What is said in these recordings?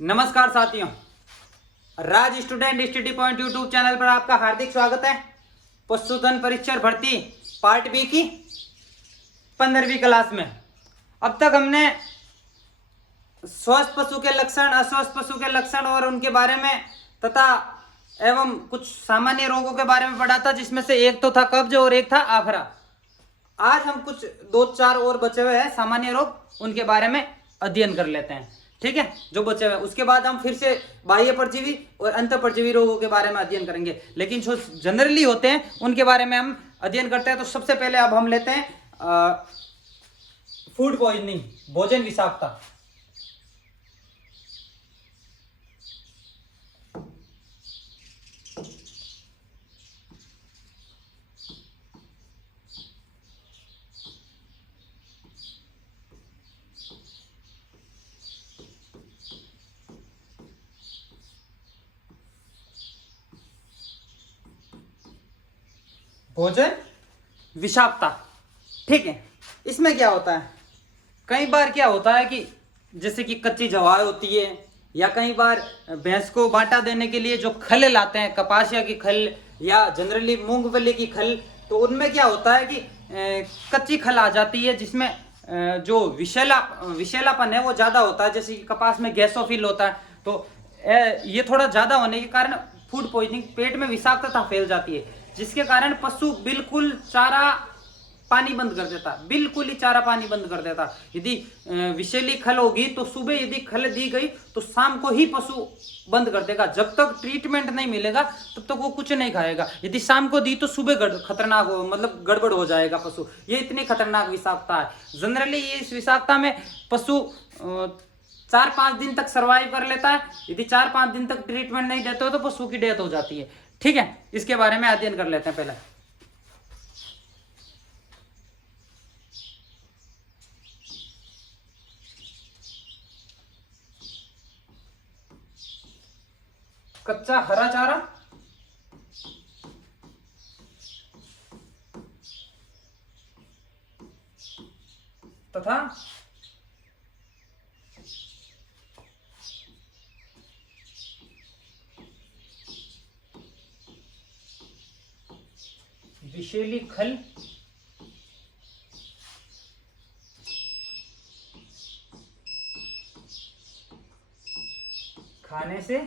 नमस्कार साथियों, Raj student study point YouTube channel पर आपका हार्दिक स्वागत है। पशुधन परीक्षण भर्ती पार्ट बी की 15वीं क्लास में अब तक हमने स्वस्थ पशु के लक्षण, अस्वस्थ पशु के लक्षण और उनके बारे में तथा एवं कुछ सामान्य रोगों के बारे में पढ़ा था, जिसमें से एक तो था कब्ज और एक था आफरा। आज हम कुछ 2-4 और बचे हुए हैं सामान्य रोग, उनके बारे में अध्ययन कर लेते हैं। ठीक है, जो बचे हुए उसके बाद हम फिर से बाह्य परजीवी और अंत परजीवी रोगों के बारे में अध्ययन करेंगे, लेकिन जो जनरली होते हैं उनके बारे में हम अध्ययन करते हैं। तो सबसे पहले अब हम लेते हैं फूड पॉइजनिंग, भोजन विषाक्तता। भोजन विषाक्तता, ठीक है। इसमें क्या होता है, कई बार क्या होता है कि जैसे कि कच्ची जवार होती है, या कई बार भैंस को बांटा देने के लिए जो खल लाते हैं, कपासिया की खल या जनरली मूंगफली की खल, तो उनमें क्या होता है कि कच्ची खल आ जाती है, जिसमें जो विषैलापन है वो ज़्यादा होता है। जैसे कि कपास में गैसोफिल होता है, तो ये थोड़ा ज़्यादा होने के कारण फूड पॉइजनिंग, पेट में विषाक्तता फैल जाती है, जिसके कारण पशु बिल्कुल चारा पानी बंद कर देता, बिल्कुल ही चारा पानी बंद कर देता। यदि विषैली खल होगी तो सुबह यदि खल दी गई तो शाम को ही पशु बंद कर देगा। जब तक ट्रीटमेंट नहीं मिलेगा तब तक वो कुछ नहीं खाएगा। यदि शाम को दी तो सुबह खतरनाक हो, मतलब गड़बड़ हो जाएगा पशु। ये इतनी खतरनाक विषाक्तता है। जनरली ये इस विषाक्तता में पशु 4-5 दिन तक सर्वाइव कर लेता है। यदि 4-5 दिन तक ट्रीटमेंट नहीं देते हो तो पशु की डेथ हो जाती है। ठीक है, इसके बारे में अध्ययन कर लेते हैं। पहले कच्चा हरा चारा तथा विषैली खल खाने से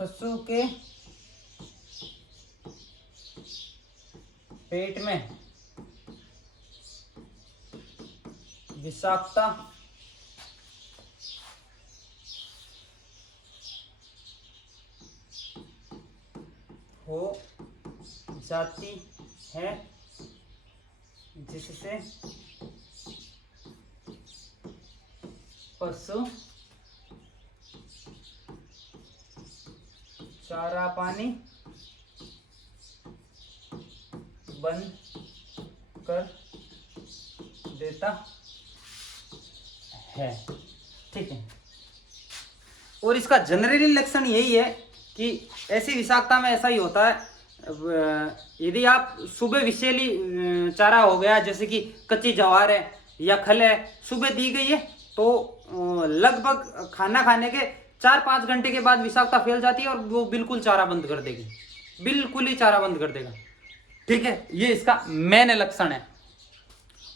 पशु के पेट में विषाक्तता हो जाती है, जिससे पशु चारा पानी बंद कर देता है। ठीक है, और इसका जनरली लक्षण यही है कि ऐसी विषाक्तता में ऐसा ही होता है। यदि आप सुबह विषैली चारा हो गया, जैसे कि कच्ची जवार है या खल है, सुबह दी गई है, तो लगभग खाना खाने के 4-5 घंटे के बाद विषाक्तता फैल जाती है और वो बिल्कुल चारा बंद कर देगी, बिल्कुल ही चारा बंद कर देगा। ठीक है, ये इसका मेन लक्षण है।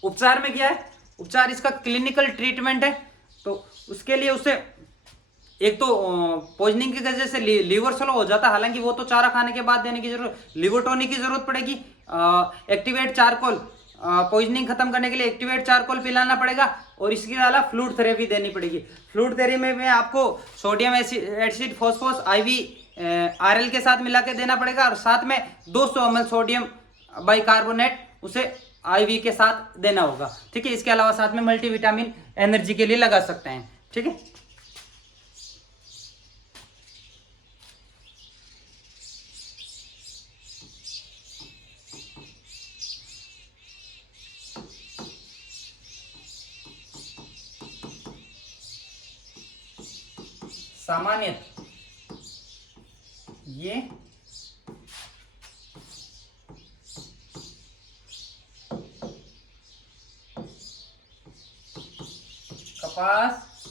उपचार में क्या है, उपचार इसका क्लिनिकल ट्रीटमेंट है। तो उसके लिए उसे एक तो पॉइजनिंग की वजह से लीवर स्लो हो जाता है, हालांकि वो तो चारा खाने के बाद देने की जरूरत, लिवरटोनिक की जरूरत पड़ेगी। एक्टिवेट चारकोल, पॉइजनिंग खत्म करने के लिए एक्टिवेट चारकोल पिलाना पड़ेगा, और इसके अलावा फ्लूइड थेरेपी देनी पड़ेगी। फ्लूइड थेरेपी में आपको sodium acid phosphorus IV RL के साथ मिला के देना पड़ेगा, और साथ में 200 ml सोडियम बाइकार्बोनेट उसे IV के साथ देना होगा। ठीक है, इसके अलावा साथ में मल्टीविटामिन एनर्जी के लिए लगा सकते हैं। ठीक है, सामान्य ये कपास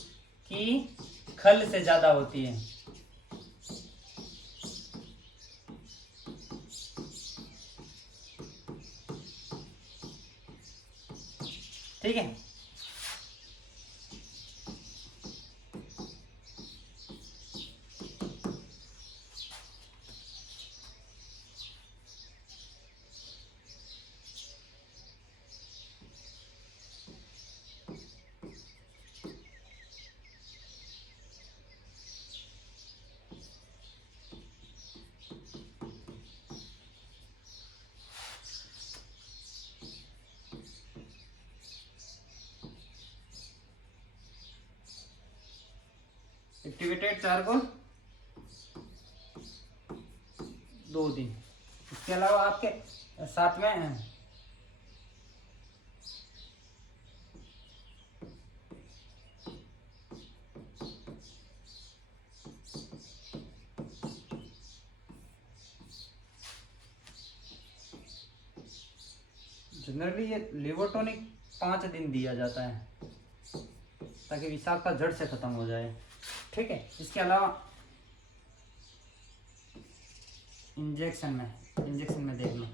की खल से ज्यादा होती है। ठीक है, एक्टिवेटेड चारकोल 2 दिन। इसके अलावा आपके साथ में जनरली ये लिवर टॉनिक 5 दिन दिया जाता है ताकि विषाक्तता जड़ से खत्म हो जाए। ठीक है, इसके अलावा इंजेक्शन में देख लो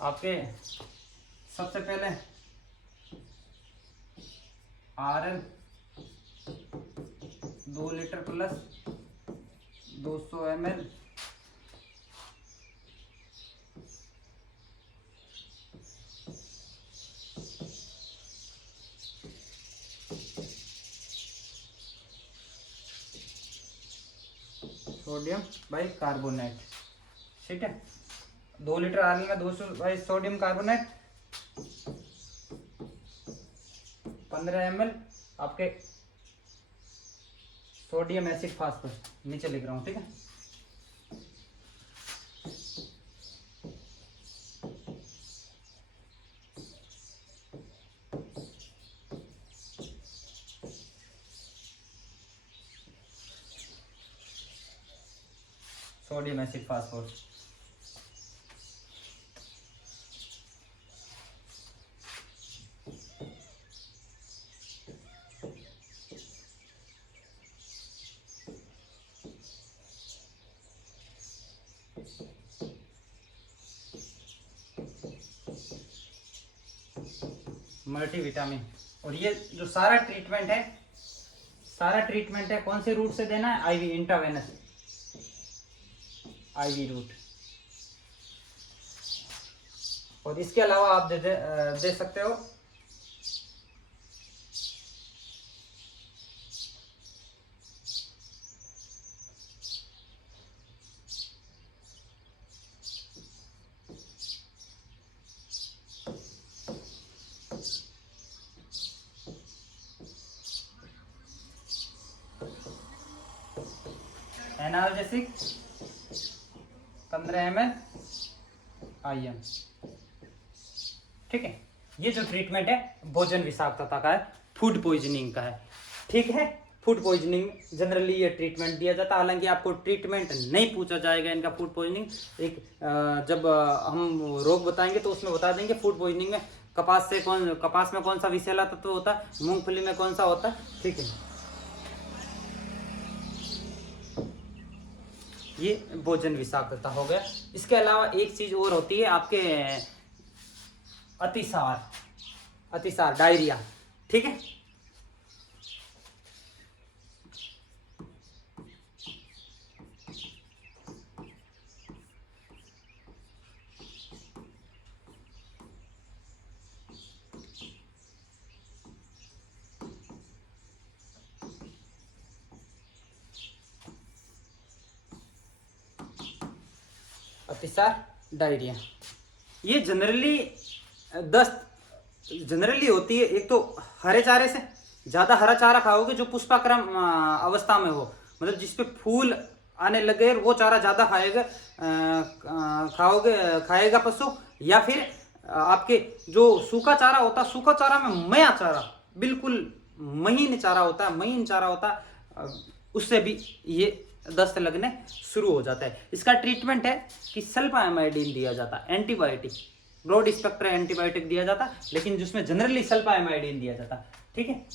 आपके सबसे पहले RL 2 litre plus 200 ml sodium by carbonate. ठीक है, 2 लीटर RL में 200 बाई सोडियम कार्बोनेट 15 ml आपके सोडियम एसिड फास्फेट, नीचे लिख रहा हूँ। ठीक है, सोडियम एसिड फास्फोरेट। मल्टीविटामिन। और ये जो सारा ट्रीटमेंट है कौन से रूट से देना है? IV, intravenous IV route. और इसके अलावा आप दे सकते हो एनाल्जेसिक 15 ml IM। ठीक है, ये जो ट्रीटमेंट है भोजन विषाक्तता का है, फूड पॉइजनिंग का है। ठीक है, फूड पॉइजनिंग जनरली ये ट्रीटमेंट दिया जाता है। हालांकि आपको ट्रीटमेंट नहीं पूछा जाएगा इनका फूड पॉइजनिंग। एक जब हम रोग बताएंगे तो उसमें बता देंगे फूड पॉइजनिंग में कपास में कौन सा विषैला तत्व होता है, मूंगफली में कौन सा होता है। ठीक है, ये भोजन विषाक्तता हो गया। इसके अलावा एक चीज और होती है आपके अतिसार डायरिया। ठीक है, अतिसार डायरिया ये जनरली होती है। एक तो हरे चारे से, ज्यादा हरा चारा खाओगे जो पुष्पाक्रम अवस्था में हो, मतलब जिसपे फूल आने लगे और वो चारा ज्यादा खाएगा पशु, या फिर आपके जो सूखा चारा होता है, सूखा चारा में मया चारा, बिल्कुल महीन चारा होता है, उससे भी ये दस्त लगने शुरू हो जाता है। इसका ट्रीटमेंट है कि सल्फाएमाइडिन दिया जाता है, एंटीबायोटिक, ब्रॉड स्पेक्ट्रम एंटीबायोटिक दिया जाता है, लेकिन जिसमें जनरली सल्फाएमाइडिन दिया जाता है। ठीक है,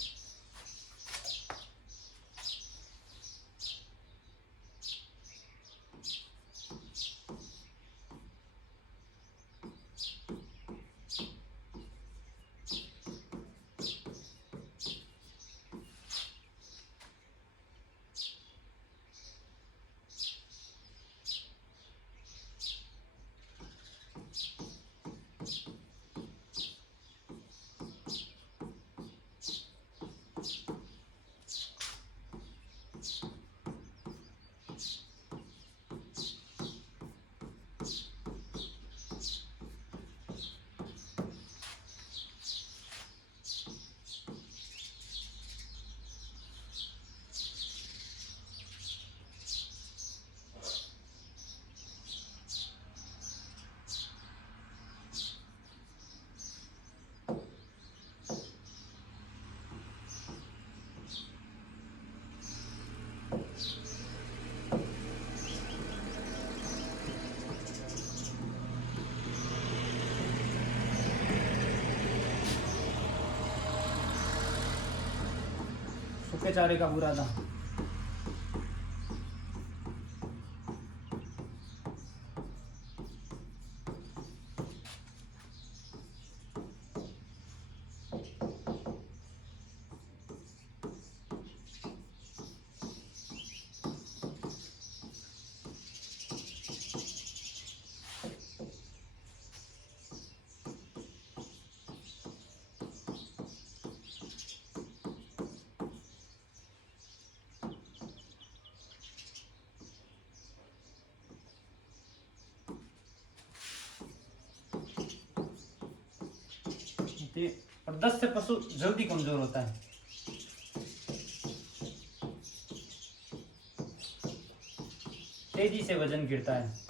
सूखे चारे का बुरादा। और 10 से पशु जल्दी कमजोर होता है। तेजी से वजन गिरता है।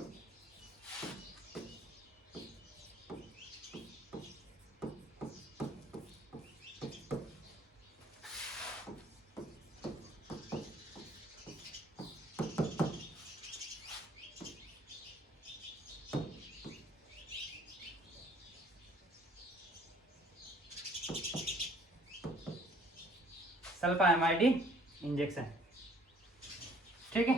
सल्फामाइडिन इंजेक्शन, ठीक है।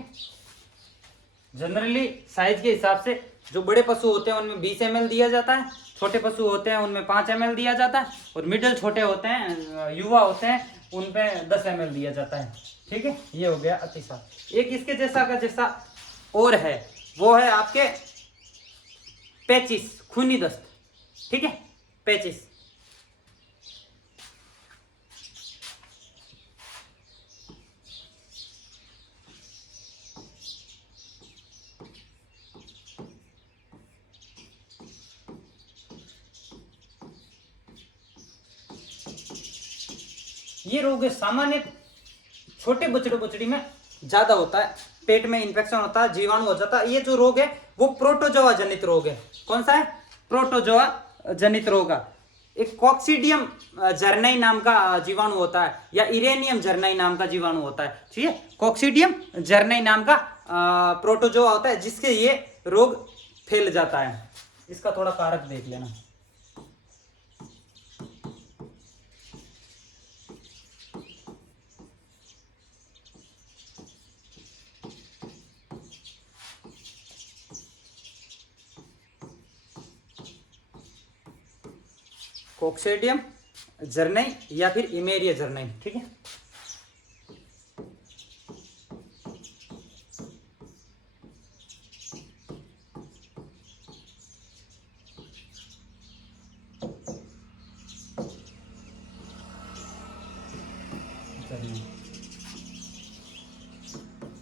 जनरली साइज के हिसाब से जो बड़े पशु होते हैं उनमें 20 ml दिया जाता है, छोटे पशु होते हैं उनमें 5 ml दिया जाता है, और मिडिल छोटे होते हैं युवा होते हैं उन पे 10 ml दिया जाता है, ठीक है। ये हो गया अतिसार। एक इसके जैसा का जैसा और है, वो है आपके पेचिस, खूनी दस्त, ठीक है, पेचिस। ये रोग सामान्य छोटे बछड़े बछड़ी में ज्यादा होता है, पेट में इन्फेक्शन होता है, जीवाणु हो जाता है। ये जो रोग है वो प्रोटोजोआ जनित रोग है। कौन सा है? प्रोटोजोआ जनित रोग है। एक कॉक्सीडियम जर्नई नाम का जीवाणु होता है, या इरेनियम जर्नई नाम का जीवाणु होता है, ठीक है। कॉक्सीडियम जर्नई नाम का प्रोटोजोआ होता है जिसके ये रोग फैल जाता है। इसका थोड़ा कारक देख लेना। कॉक्सीडियम जर्नई या फिर इमेरिया जर्नई, ठीक है।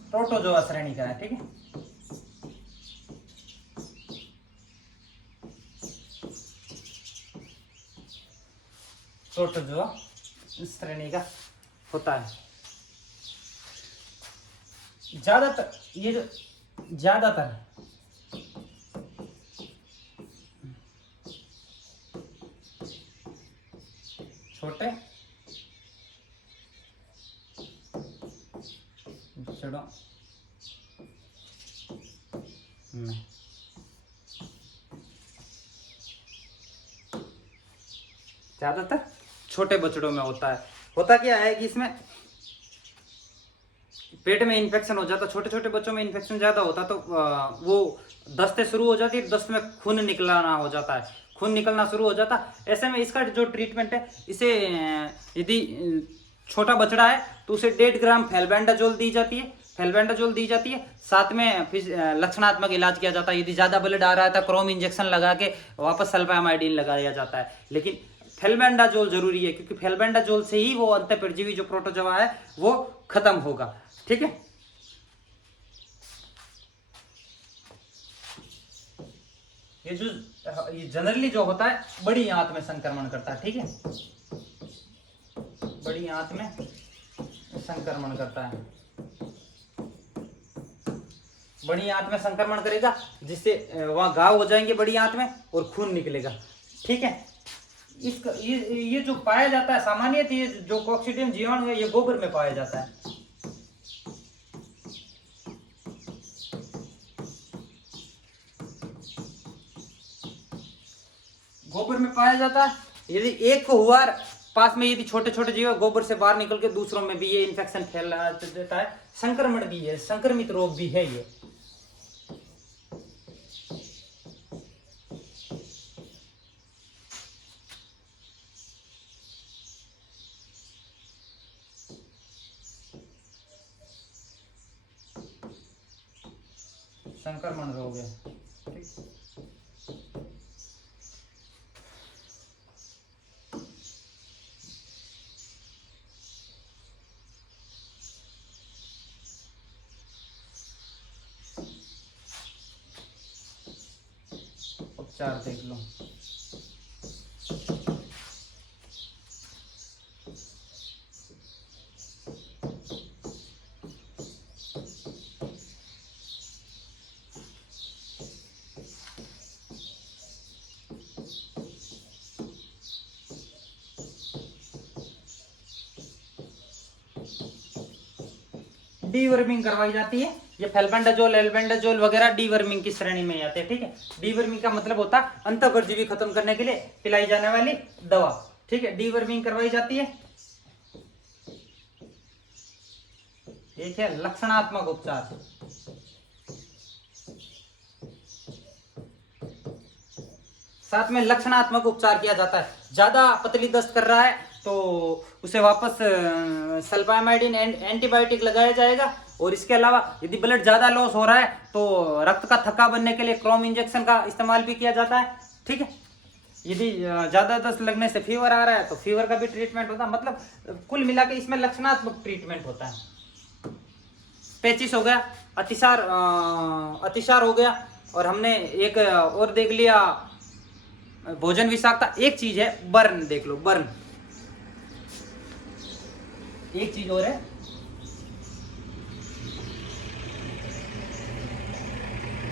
प्रोटोजोआ श्रेणी का है, ठीक है। प्रोटोजोआ श्रेणी का होता है। ज्यादातर ये जो ज्यादातर छोटे बछड़ों में ज्यादातर छोटे बछड़ों में होता है। होता क्या है कि इसमें पेट में इन्फेक्शन हो जाता, छोटे छोटे बच्चों में इन्फेक्शन ज्यादा होता तो वो दस्तें शुरू हो जाती है, दस्त में खून निकलना हो जाता है, खून निकलना शुरू हो जाता। ऐसे में इसका जो ट्रीटमेंट है, इसे यदि छोटा बछड़ा है तो उसे 1.5 ग्राम फेल्बेंडाजोल दी जाती है, फेल्बेंडाजोल दी जाती है। साथ में फिर लक्षणात्मक इलाज किया जाता है। यदि ज्यादा ब्लड आ रहा है तो क्रोम इंजेक्शन लगा के वापस सल्फामाइडिन लगाया जाता है। लेकिन फेल्बेंडाजोल जरूरी है, क्योंकि फेल्बेंडाजोल से ही वो अंत परजीवी जो प्रोटोजोआ है वो खत्म होगा, ठीक है। ये जनरली जो होता है बड़ी आंत में संक्रमण करता है, ठीक है, बड़ी आंत में संक्रमण करता है। बड़ी आंत में संक्रमण करेगा जिससे वहां घाव हो जाएंगे बड़ी आंत में और खून निकलेगा, ठीक है। इसका ये जो पाया जाता है सामान्यतः, ये जो कॉक्सीडियम जीवाणु है ये गोबर में पाया जाता है। गोबर में पाया जाता है। यदि एक को हुआ पास में यदि छोटे छोटे जीव है, गोबर से बाहर निकल के दूसरों में भी ये इन्फेक्शन फैल देता है। संक्रमण भी है, संक्रमित रोग भी है ये। संक्रमण रोग है, ठीक। उपचार देख लो। डीवर्मिंग करवाई जाती है। ये फेल्बेंडाजोल, एल्बेंडाजोल वगैरह डीवर्मिंग की श्रेणी में आते हैं, ठीक है। डीवर्मिंग का मतलब होता है अंतःपरजीवी खत्म करने के लिए पिलाई जाने वाली दवा, ठीक है। डीवर्मिंग करवाई जाती है। एक है लक्षणात्मक उपचार। साथ में लक्षणात्मक उपचार किया जाता है। ज्यादा पतली दस्त कर रहा है तो उसे वापस सल्फामाइडिन एंटीबायोटिक लगाया जाएगा। और इसके अलावा यदि ब्लड ज्यादा लॉस हो रहा है तो रक्त का थक्का बनने के लिए क्रोम इंजेक्शन का इस्तेमाल भी किया जाता है, ठीक है। यदि ज्यादा दस्त लगने से फीवर आ रहा है तो फीवर का भी ट्रीटमेंट होता है। मतलब कुल मिला के इसमें लक्षणात्मक ट्रीटमेंट होता है। पेचिस हो गया, अतिसार हो गया, और हमने एक और देख लिया भोजन विषाक्तता। एक चीज है बर्न, देख लो बर्न। एक चीज और है,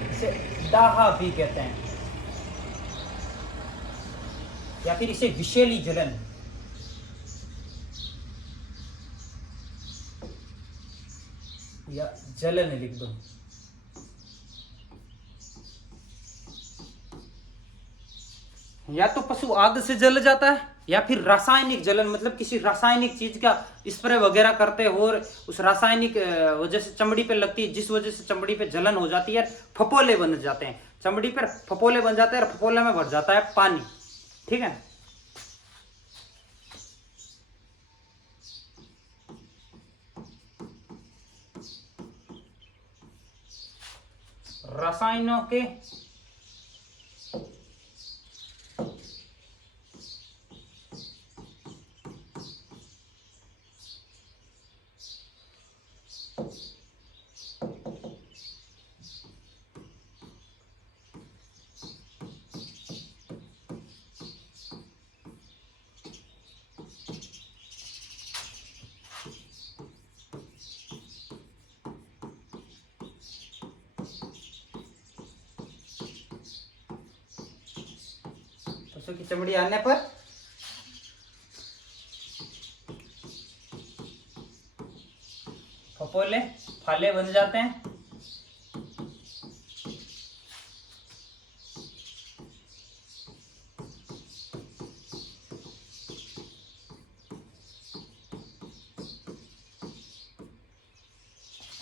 इसे दाहा भी कहते हैं, या फिर इसे विषैली जलन। या जलन लिख दो। या तो पशु आग से जल जाता है, या फिर रासायनिक जलन, मतलब किसी रासायनिक चीज का स्प्रे वगैरह करते हैं और उस रासायनिक वजह से चमड़ी पे लगती है, जिस वजह से चमड़ी पे जलन हो जाती है, फपोले बन जाते हैं। चमड़ी पर फपोले बन जाते हैं और फपोले में भर जाता है पानी, ठीक है। रसायनों के पशु की चमड़ी आने पर फपोले, फाले बन जाते हैं।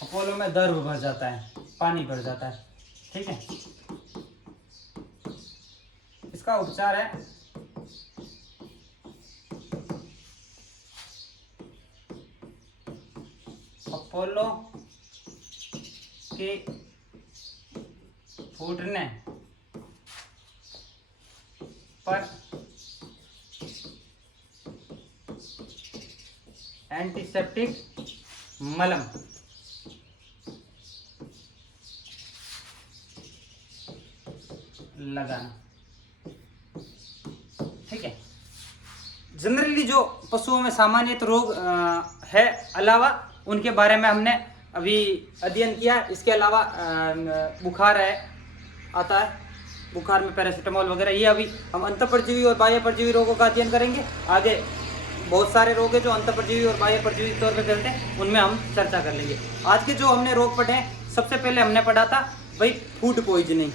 फपोलों में दर्भ भर जाता है, पानी भर जाता है, ठीक है। इसका उपचार है फपोलों के फूटने पर एंटीसेप्टिक मलम लगाना, ठीक है। जनरली जो पशुओं में सामान्य रोग है, अलावा उनके बारे में हमने अभी अध्ययन किया। इसके अलावा बुखार है, आता है, बुखार में पैरासीटामोल वगैरह, ये अभी हम अंतःपरजीवी और बाह्य परजीवी रोगों का अध्ययन करेंगे। आगे बहुत सारे रोग है जो अंतःपरजीवी और बाह्य परजीवी तौर पे फैलते हैं, उनमें हम चर्चा कर लेंगे। आज के जो हमने रोग पढ़े हैं, सबसे पहले हमने पढ़ा था भाई फूड पॉइजनिंग,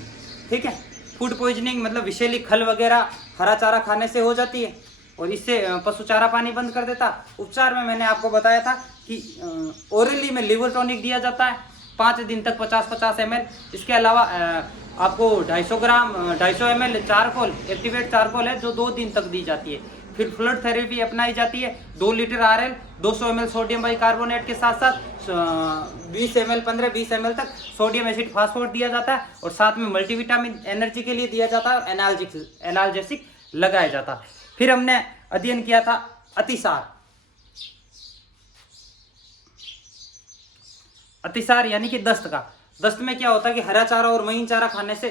ठीक है। फूड पॉइजनिंग मतलब विषैली खल वगैरह हरा चारा खाने से हो जाती है, और इससे पशु चारा पानी बंद कर देता। उपचार में मैंने आपको बताया था कि ओरली में लिवर टॉनिक दिया जाता है 5 दिन तक 50-50 ml। इसके अलावा आपको 250 ग्राम 250 ml चारकोल, एक्टिवेट चारकोल है जो 2 दिन तक दी जाती है। फिर फ्लड थेरेपी अपनाई जाती है 2 litre RL 200 ml sodium bicarbonate के साथ साथ 20 ml 15-20 ml तक सोडियम एसिड फास्फोरेट दिया जाता है और साथ में मल्टीविटामिन एनर्जी के लिए दिया जाता है और एनाल्जेसिक लगाया जाता है। फिर हमने अध्ययन किया था अतिसार। अतिसार यानी कि दस्त का। दस्त में क्या होता है कि हरा चारा और महीन चारा खाने से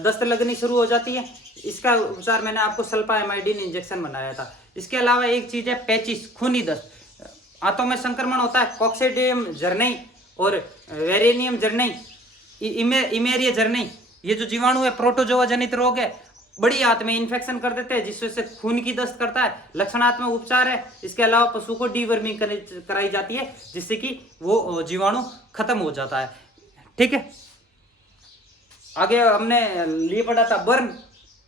दस्त लगनी शुरू हो जाती है। इसका उपचार मैंने आपको सल्फाएमाइडिन इंजेक्शन बनाया था। इसके अलावा एक चीज है पेचिस, खूनी दस्त। आंतों में संक्रमण होता है, कॉक्सीडियम जर्नई और वेरेनियम जर्नई, इमेरिया जर्नई, ये जो जीवाणु है प्रोटोजोआ जनित रोग है, बड़ी आंत में इन्फेक्शन कर देते हैं जिससे खून की दस्त करता है। लक्षणात्मक उपचार है। इसके अलावा पशु को डीवर्मिंग कराई जाती है जिससे कि वो जीवाणु खत्म हो जाता है। ठीक है, आगे हमने लिए पढ़ा था बर्न।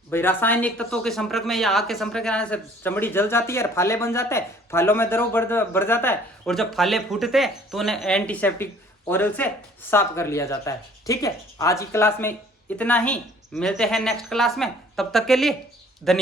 भाई रासायनिक तत्वों के संपर्क में या आग के संपर्क में आने से चमड़ी जल जाती है और फाले बन जाते हैं, फालों में द्रव बढ़ जाता है और जब फाले फूटते हैं तो उन्हें एंटीसेप्टिक ओरल से साफ कर लिया जाता है। ठीक है, आज की क्लास में इतना ही, मिलते हैं नेक्स्ट क्लास में, तब तक के लिए